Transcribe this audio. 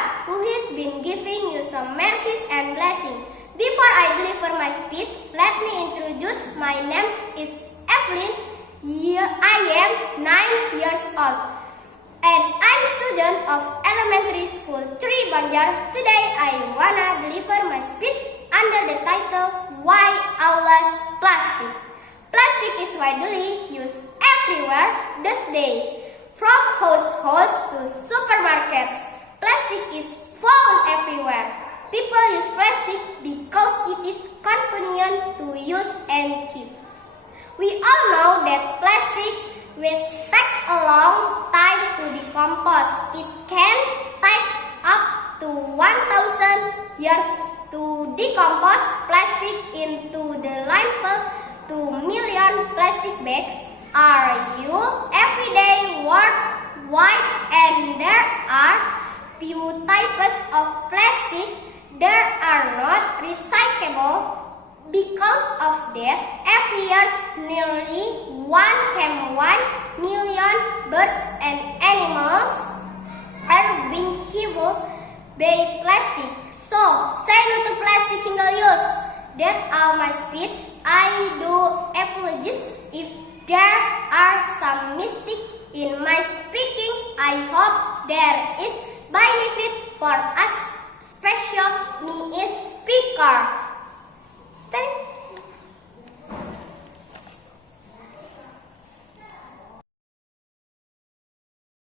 God, who has been giving you some mercies and blessings. Before I deliver my speech, let me introduce. My name is Evelyn. I am 9 years old, and I'm student of elementary school 3 Banjar. Today I wanna deliver my speech under the title Why Always Plastic. Plastic is widely used everywhere these days. From households to supermarkets, plastic is found everywhere. People use plastic because it is convenient to use and cheap. We all know that plastic will take a long time to decompose. It can take up to 1,000 years to decompose plastic into the landfill. 2 million plastic bags are used every day worldwide, and there are few types of plastic that are not recyclable. Because of that, every year nearly 1.1 million birds and animals are being killed by plastic. So, say no to plastic single use. That's all my speech. I do apologize if there are some mistakes in my speaking. I hope there is benefit for us, especially me as speaker.